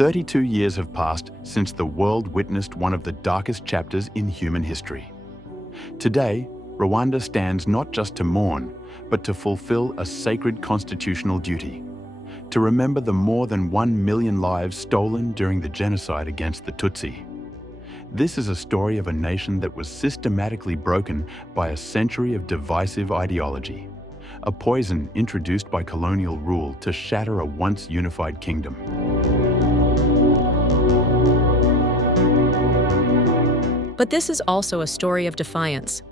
32 years have passed since the world witnessed one of the darkest chapters in human history. Today, Rwanda stands not just to mourn, but to fulfill a sacred constitutional duty, to remember the more than 1 million lives stolen during the genocide against the Tutsi. This is a story of a nation that was systematically broken by a century of divisive ideology, a poison introduced by colonial rule to shatter a once unified kingdom. But this is also a story of defiance.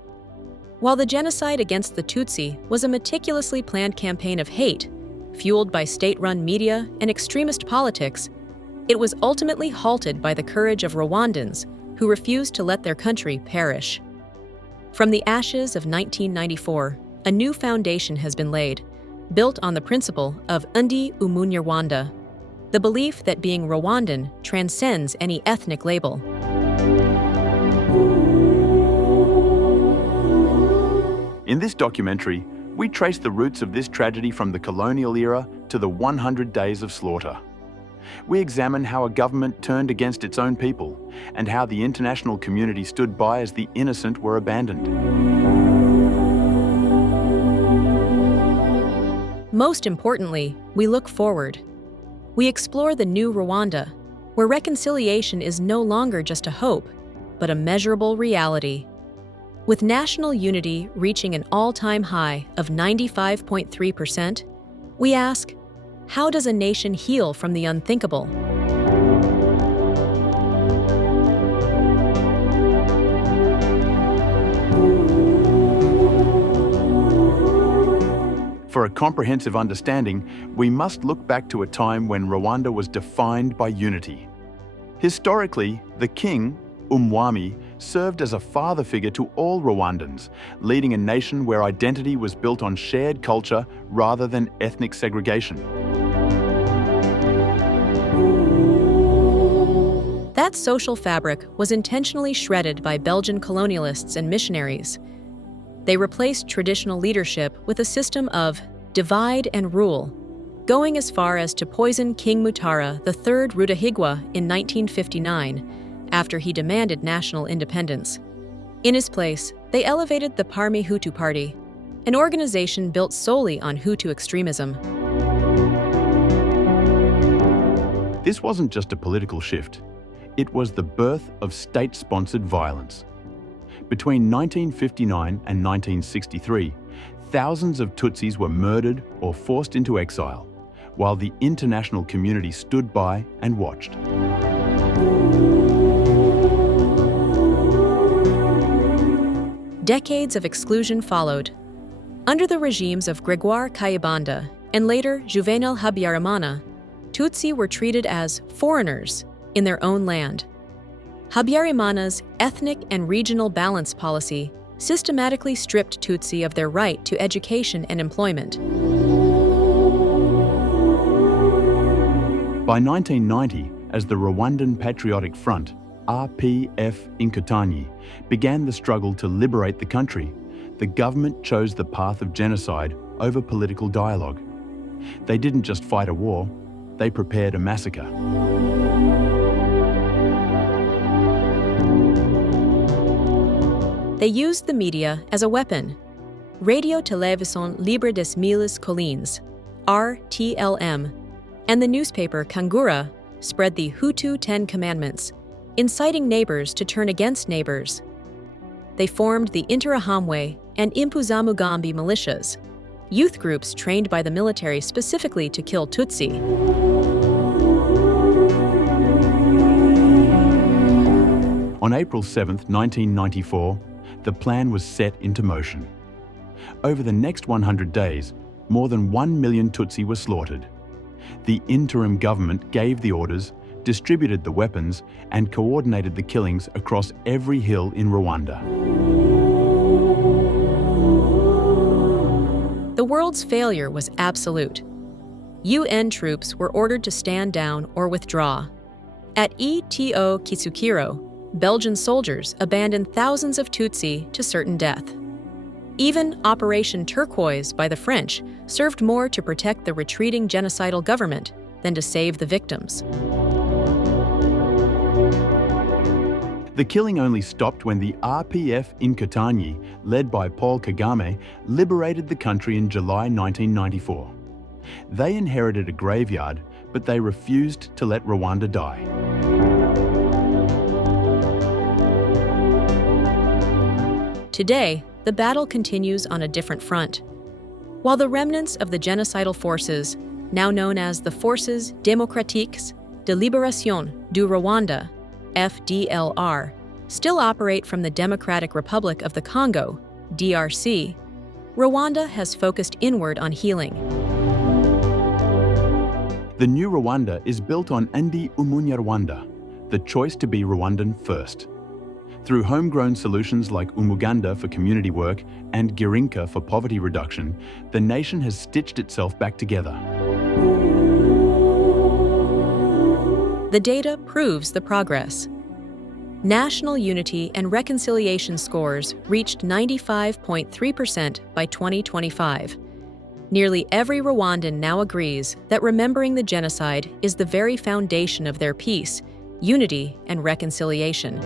While the genocide against the Tutsi was a meticulously planned campaign of hate, fueled by state-run media and extremist politics, it was ultimately halted by the courage of Rwandans who refused to let their country perish. From the ashes of 1994, a new foundation has been laid, built on the principle of Ndi Umunyarwanda, the belief that being Rwandan transcends any ethnic label. In this documentary, we trace the roots of this tragedy from the colonial era to the 100 days of slaughter. We examine how a government turned against its own people and how the international community stood by as the innocent were abandoned. Most importantly, we look forward. We explore the new Rwanda, where reconciliation is no longer just a hope, but a measurable reality. With national unity reaching an all-time high of 95.3%, we ask, how does a nation heal from the unthinkable? For a comprehensive understanding, we must look back to a time when Rwanda was defined by unity. Historically, the king, Umwami, served as a father figure to all Rwandans, leading a nation where identity was built on shared culture rather than ethnic segregation. That social fabric was intentionally shredded by Belgian colonialists and missionaries. They replaced traditional leadership with a system of divide and rule, going as far as to poison King Mutara III Rudahigwa in 1959, after he demanded national independence. In his place, they elevated the Parmi Hutu Party, an organization built solely on Hutu extremism. This wasn't just a political shift. It was the birth of state-sponsored violence. Between 1959 and 1963, thousands of Tutsis were murdered or forced into exile, while the international community stood by and watched. Decades of exclusion followed. Under the regimes of Gregoire Kayibanda and later Juvenal Habyarimana, Tutsi were treated as foreigners in their own land. Habyarimana's ethnic and regional balance policy systematically stripped Tutsi of their right to education and employment. By 1990, as the Rwandan Patriotic Front, RPF Inkotanyi, began the struggle to liberate the country, the government chose the path of genocide over political dialogue. They didn't just fight a war, they prepared a massacre. They used the media as a weapon. Radio Television Libre des Mille Collines, RTLM, and the newspaper Kangura spread the Hutu 10 Commandments, inciting neighbors to turn against neighbors. They formed the Interahamwe and Impuzamugambi militias, youth groups trained by the military specifically to kill Tutsi. On April 7, 1994, the plan was set into motion. Over the next 100 days, more than 1 million Tutsi were slaughtered. The interim government gave the orders, distributed the weapons, and coordinated the killings across every hill in Rwanda. The world's failure was absolute. UN troops were ordered to stand down or withdraw. At Eto Kisukiro, Belgian soldiers abandoned thousands of Tutsi to certain death. Even Operation Turquoise by the French served more to protect the retreating genocidal government than to save the victims. The killing only stopped when the RPF in Katanyi, led by Paul Kagame, liberated the country in July 1994. They inherited a graveyard, but they refused to let Rwanda die. Today, the battle continues on a different front. While the remnants of the genocidal forces, now known as the Forces Démocratiques de Libération du Rwanda, FDLR, still operate from the Democratic Republic of the Congo, DRC, Rwanda has focused inward on healing. The new Rwanda is built on Ndi Umunyarwanda, the choice to be Rwandan first. Through homegrown solutions like Umuganda for community work and Girinka for poverty reduction, the nation has stitched itself back together. The data proves the progress. National unity and reconciliation scores reached 95.3% by 2025. Nearly every Rwandan now agrees that remembering the genocide is the very foundation of their peace, unity, and reconciliation.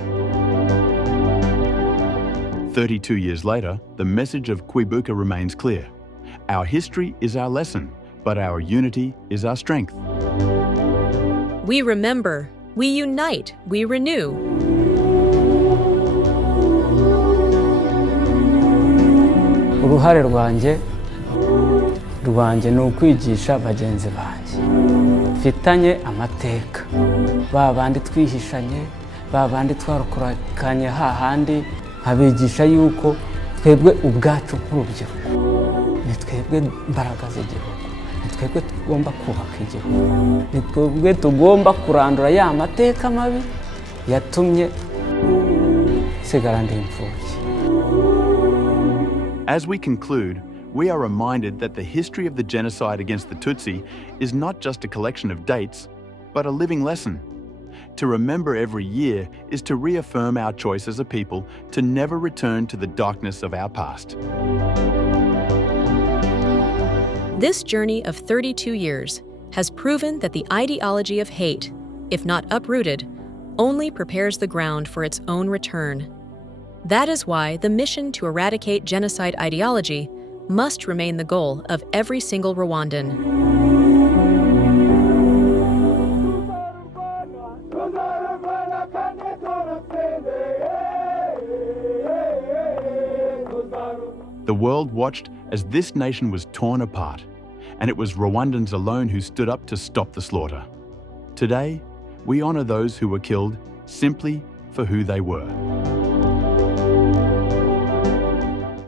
32 years later, the message of KWIBUKA remains clear. Our history is our lesson, but our unity is our strength. We remember, we unite, we renew. Uruhare rwanjye ni ukwigisha bagenzi banjye mfitanye amateka, ba bandi twihishanye, ba bandi twarokorakanye hahandi, abigisha yuko twebwe ubwacu nk'urubyiruko ni twebwe imbaraga z'igihugu, ni twebwe tugomba kubaka igihugu, ni twebwe tugomba kurandura ya mateka mabi yatumye sigara ndi imfubyi. As we conclude, we are reminded that the history of the genocide against the Tutsi is not just a collection of dates, but a living lesson. To remember every year is to reaffirm our choice as a people to never return to the darkness of our past. This journey of 32 years has proven that the ideology of hate, if not uprooted, only prepares the ground for its own return. That is why the mission to eradicate genocide ideology must remain the goal of every single Rwandan. The world watched as this nation was torn apart, and it was Rwandans alone who stood up to stop the slaughter. Today, we honor those who were killed simply for who they were.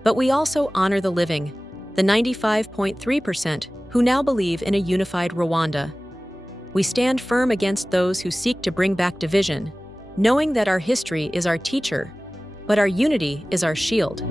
But we also honor the living, the 95.3% who now believe in a unified Rwanda. We stand firm against those who seek to bring back division, knowing that our history is our teacher, but our unity is our shield.